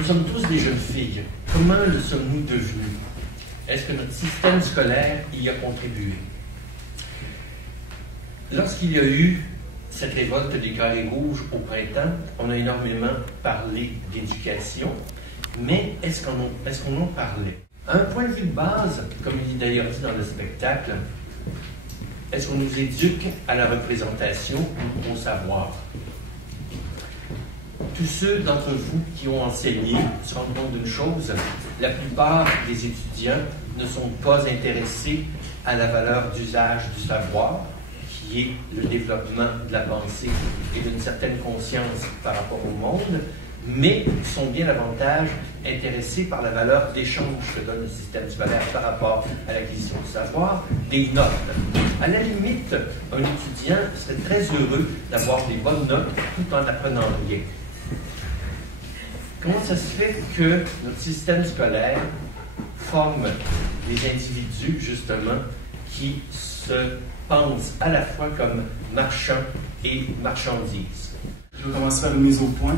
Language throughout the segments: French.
Nous sommes tous des jeunes filles. Comment le sommes-nous devenus? Est-ce que notre système scolaire y a contribué? Lorsqu'il y a eu cette révolte des carrés rouges au printemps, on a énormément parlé d'éducation, mais est-ce qu'on en parlait? À un point de vue de base, comme il est d'ailleurs dit dans le spectacle, est-ce qu'on nous éduque à la représentation ou au savoir? Tous ceux d'entre vous qui ont enseigné se rendent compte d'une chose, la plupart des étudiants ne sont pas intéressés à la valeur d'usage du savoir, qui est le développement de la pensée et d'une certaine conscience par rapport au monde, mais sont bien davantage intéressés par la valeur d'échange que donne le système scolaire par rapport à l'acquisition du savoir, des notes. À la limite, un étudiant serait très heureux d'avoir des bonnes notes tout en n'apprenant rien. Comment ça se fait que notre système scolaire forme des individus, justement, qui se pensent à la fois comme marchands et marchandises? Je vais commencer par une mise au point.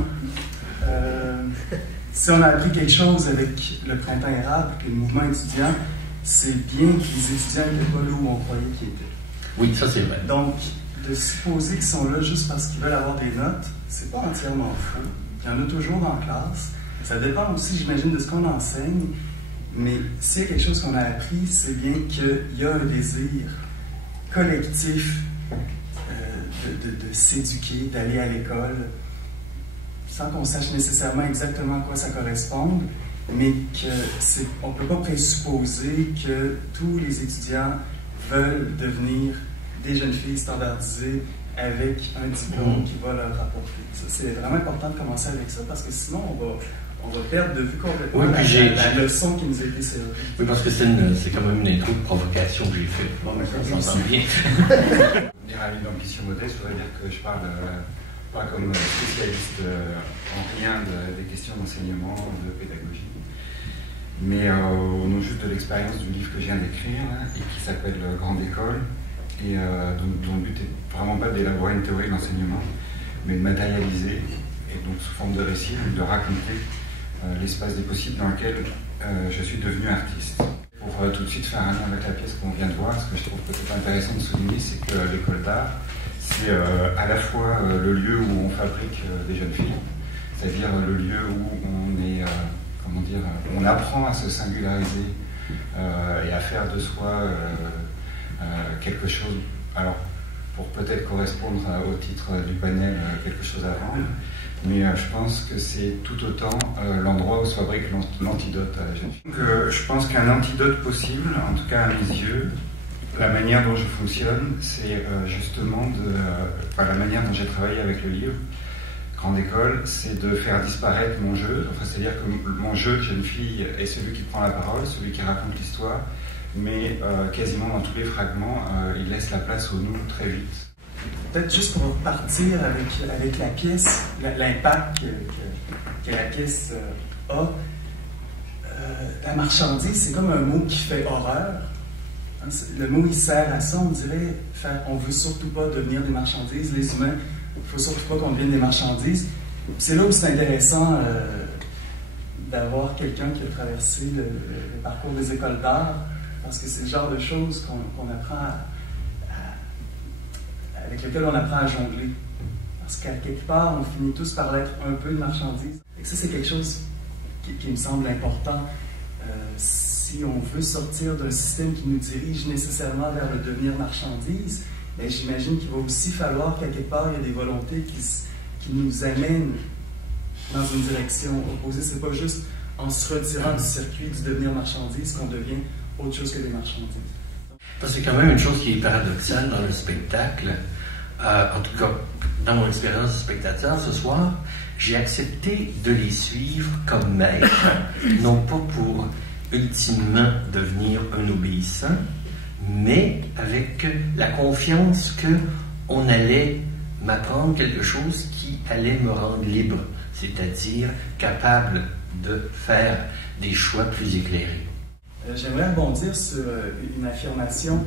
Si on a appris quelque chose avec le printemps érable, le mouvement étudiant, c'est bien que les étudiants n'étaient pas là où on croyait qu'ils étaient. Oui, ça c'est vrai. Donc, de supposer qu'ils sont là juste parce qu'ils veulent avoir des notes, c'est pas entièrement faux. Il y en a toujours dans la classe. Ça dépend aussi, j'imagine, de ce qu'on enseigne. Mais s'il y a quelque chose qu'on a appris, c'est bien qu'il y a un désir collectif de s'éduquer, d'aller à l'école, sans qu'on sache nécessairement exactement à quoi ça correspond, mais qu'on ne peut pas présupposer que tous les étudiants veulent devenir des jeunes filles standardisées avec un diplôme qui va leur rapporter. C'est vraiment important de commencer avec ça, parce que sinon, on va perdre de vue complètement la leçon qui nous a été servie. Oui, parce que c'est quand même une intro de provocation que j'ai faite. Bon, mais ça s'entend bien. À une ambition modeste, je voudrais dire que je parle pas comme spécialiste en rien des questions d'enseignement, de pédagogie, mais au nom juste de l'expérience du livre que je viens d'écrire et qui s'appelle Grande École, et dont le but est vraiment pas d'élaborer une théorie de l'enseignement, mais de matérialiser, et donc sous forme de récit, de raconter l'espace des possibles dans lequel je suis devenu artiste. Pour tout de suite faire un lien avec la pièce qu'on vient de voir, ce que je trouve peut-être intéressant de souligner, c'est que l'école d'art, c'est à la fois le lieu où on fabrique des jeunes filles, c'est-à-dire le lieu où on est, on apprend à se singulariser et à faire de soi quelque chose, alors pour peut-être correspondre au titre du panel, quelque chose à vendre, mais je pense que c'est tout autant l'endroit où se fabrique l'antidote à la jeune fille. Donc, je pense qu'un antidote possible, en tout cas à mes yeux, la manière dont je fonctionne, c'est justement la manière dont j'ai travaillé avec le livre, Grande École, c'est de faire disparaître mon jeu, enfin, c'est-à-dire que mon jeu de jeune fille est celui qui prend la parole, celui qui raconte l'histoire, mais quasiment dans tous les fragments, il laisse la place au nous très vite. Peut-être juste pour partir avec la pièce, l'impact que la pièce a, la marchandise, c'est comme un mot qui fait horreur. Hein, le mot, il sert à ça, on dirait, on ne veut surtout pas devenir des marchandises, les humains, il ne faut surtout pas qu'on devienne des marchandises. C'est là où c'est intéressant d'avoir quelqu'un qui a traversé le parcours des écoles d'art, parce que c'est le genre de choses qu'on apprend avec lesquelles on apprend à jongler. Parce qu'à quelque part, on finit tous par l'être un peu une marchandise. Et ça, c'est quelque chose qui me semble important. Si on veut sortir d'un système qui nous dirige nécessairement vers le devenir marchandise, ben, j'imagine qu'il va aussi falloir qu'à quelque part, il y ait des volontés qui nous amènent dans une direction opposée. C'est pas juste en se retirant du circuit du devenir marchandise qu'on devient autre chose que des marchandises. C'est quand même une chose qui est paradoxale dans le spectacle. En tout cas, dans mon expérience de spectateur ce soir, j'ai accepté de les suivre comme maîtres, non pas pour ultimement devenir un obéissant, mais avec la confiance qu'on allait m'apprendre quelque chose qui allait me rendre libre, c'est-à-dire capable de faire des choix plus éclairés. J'aimerais rebondir sur une affirmation.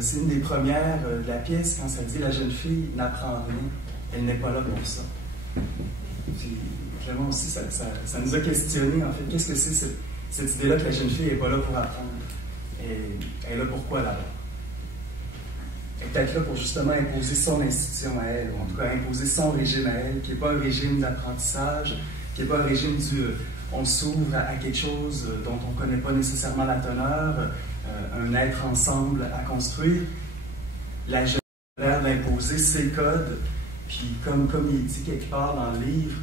C'est une des premières de la pièce quand ça dit « La jeune fille n'apprend rien, elle n'est pas là pour ça ». Clément aussi, ça nous a questionné, en fait, qu'est-ce que c'est cette idée-là que la jeune fille n'est pas là pour apprendre? Elle est là pourquoi là-bas? Elle est peut-être là pour justement imposer son institution à elle, ou en tout cas imposer son régime à elle, qui n'est pas un régime d'apprentissage, qui n'est pas un régime on s'ouvre à quelque chose dont on ne connaît pas nécessairement la teneur, un être ensemble à construire. La jeune fille a l'air d'imposer ses codes, puis comme il est dit quelque part dans le livre,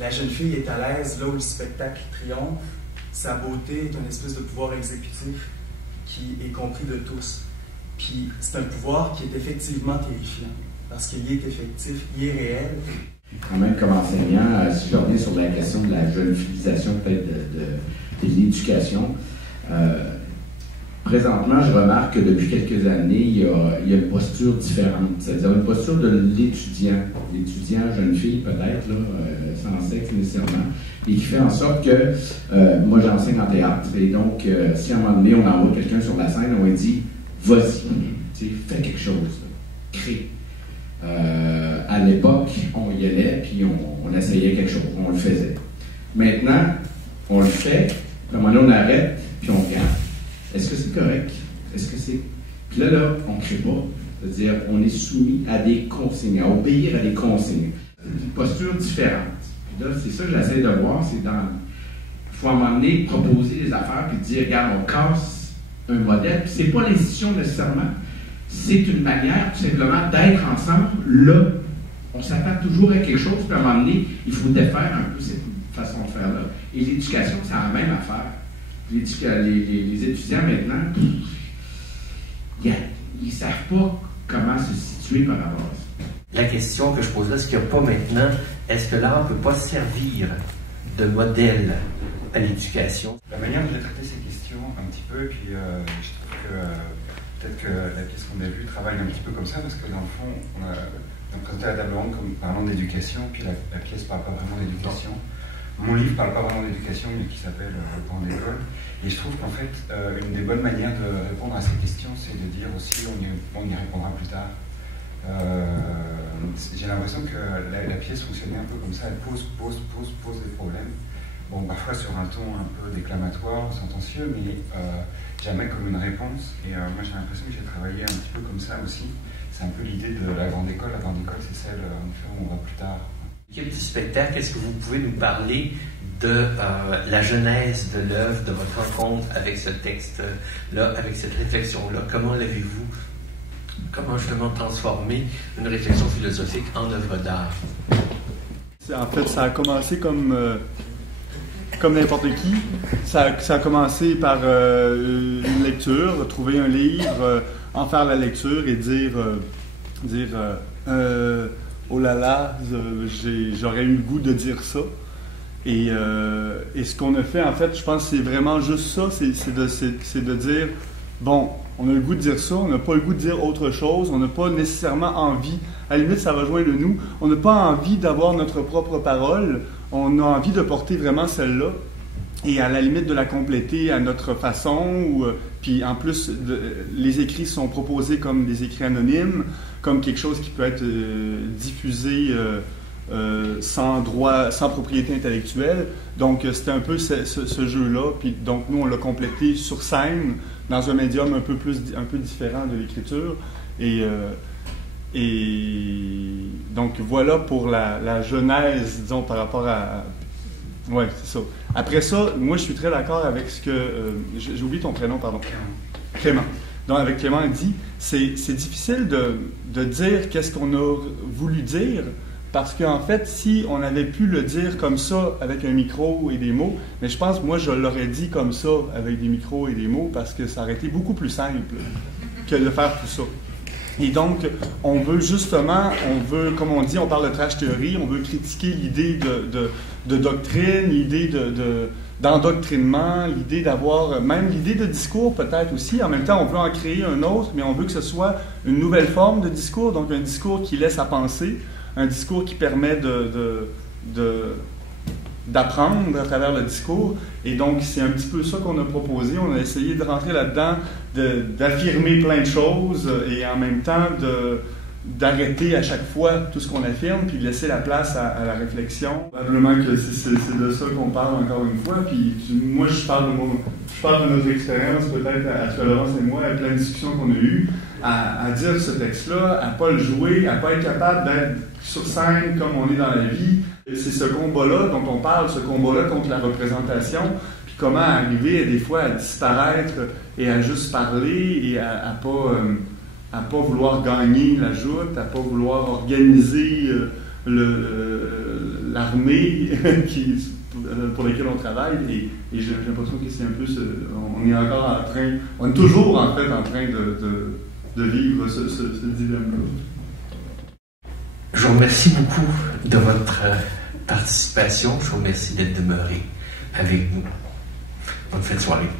la jeune fille est à l'aise là où le spectacle triomphe. Sa beauté est une espèce de pouvoir exécutif qui est compris de tous. Puis c'est un pouvoir qui est effectivement terrifiant, parce qu'il est effectif, il est réel. Quand même, comme enseignant, si je reviens sur la question de la jeunefilisation peut-être de l'éducation, présentement, je remarque que depuis quelques années, il y a une posture différente, c'est-à-dire une posture de l'étudiant jeune fille peut-être, là, sans sexe nécessairement, et qui fait en sorte que, moi j'enseigne en théâtre, et donc si à un moment donné on envoie quelqu'un sur la scène, on lui dit « vas-y, fais quelque chose, crée ». À l'époque, on y allait, puis on essayait quelque chose, on le faisait. Maintenant, on le fait, puis à un moment donné on arrête, puis on regarde. Est-ce que c'est correct? Est-ce que c'est... Puis là, on ne crée pas. C'est-à-dire, on est soumis à des consignes, à obéir à des consignes. C'est une posture différente. Puis là, c'est ça que j'essaie de voir, c'est dans... Il faut à un moment donné proposer des affaires, puis dire, regarde, on casse un modèle, puis c'est pas l'institution nécessairement. C'est une manière, tout simplement, d'être ensemble. Là, on s'attend toujours à quelque chose, puis à un moment donné, il faut défaire un peu cette façon de faire-là. Et l'éducation, c'est la même affaire. Les étudiants, maintenant, ils ne savent pas comment se situer par rapport à ça. La question que je pose là, c'est qu'il n'y a pas maintenant, est-ce que l'art ne peut pas servir de modèle à l'éducation? La manière dont j'ai traité ces questions un petit peu, et puis je trouve que peut-être que la pièce qu'on a vue travaille un petit peu comme ça, parce que dans le fond, on a présenté la table ronde comme parlant d'éducation, puis la pièce ne parle pas vraiment d'éducation. Mon livre ne parle pas vraiment d'éducation, mais qui s'appelle Le plan d'école. Et je trouve qu'en fait, une des bonnes manières de répondre à ces questions, c'est de dire aussi on y répondra plus tard. J'ai l'impression que la pièce fonctionnait un peu comme ça, elle pose des problèmes. Bon, parfois sur un ton un peu déclamatoire, sentencieux, mais jamais comme une réponse. Et moi j'ai l'impression que j'ai travaillé un petit peu comme ça aussi. C'est un peu l'idée de la grande école. La grande école, c'est celle en effet, où on va plus tard. L'équipe du spectacle, est-ce que vous pouvez nous parler de la genèse de l'œuvre, de votre rencontre avec ce texte-là, avec cette réflexion-là? Comment l'avez-vous, comment justement transformer une réflexion philosophique en œuvre d'art? En fait, ça a commencé comme n'importe qui. Ça a commencé par une lecture, trouver un livre, en faire la lecture et dire oh là là, j'aurais eu le goût de dire ça. Et ce qu'on a fait, en fait, je pense que c'est vraiment juste ça, c'est de dire, bon, on a le goût de dire ça, on n'a pas le goût de dire autre chose, on n'a pas nécessairement envie, à la limite ça va joindre nous, on n'a pas envie d'avoir notre propre parole, on a envie de porter vraiment celle-là, et à la limite de la compléter à notre façon, puis en plus, les écrits sont proposés comme des écrits anonymes, comme quelque chose qui peut être diffusé sans droit, sans propriété intellectuelle. Donc c'était un peu ce jeu-là. Puis donc nous on l'a complété sur scène dans un médium un peu différent de l'écriture. Et donc voilà pour la genèse, disons, par rapport à. Ouais, c'est ça. Après ça, moi je suis très d'accord avec ce que j'ai oublié ton prénom, pardon. Clément. Donc, avec Clément, il dit, c'est difficile de dire qu'est-ce qu'on a voulu dire, parce qu'en fait, si on avait pu le dire comme ça, avec un micro et des mots, mais je pense, moi, je l'aurais dit comme ça, avec des micros et des mots, parce que ça aurait été beaucoup plus simple que de faire tout ça. Et donc, on veut justement, comme on dit, on parle de trash théorie, on veut critiquer l'idée de doctrine, l'idée d'endoctrinement, l'idée d'avoir, même l'idée de discours peut-être aussi. En même temps, on veut en créer un autre, mais on veut que ce soit une nouvelle forme de discours, donc un discours qui laisse à penser, un discours qui permet d'apprendre à travers le discours. Et donc, c'est un petit peu ça qu'on a proposé. On a essayé de rentrer là-dedans, d'affirmer plein de choses et en même temps d'arrêter à chaque fois tout ce qu'on affirme, puis de laisser la place à la réflexion. Probablement que c'est de ça qu'on parle encore une fois, puis moi je parle de notre expérience, peut-être à toi Laurence et moi, à plein de discussions qu'on a eues, à dire ce texte-là, à pas le jouer, à pas être capable d'être sur scène comme on est dans la vie. C'est ce combat-là dont on parle, ce combat-là contre la représentation, puis comment arriver des fois à disparaître et à juste parler et à pas vouloir gagner la joute, à pas vouloir organiser l'armée pour laquelle on travaille. Et j'ai l'impression que c'est un peu on est encore en train, on est toujours en fait en train de vivre ce dilemme-là. Je vous remercie beaucoup de votre participation. Je vous remercie d'être demeuré avec nous. Bonne fin de soirée.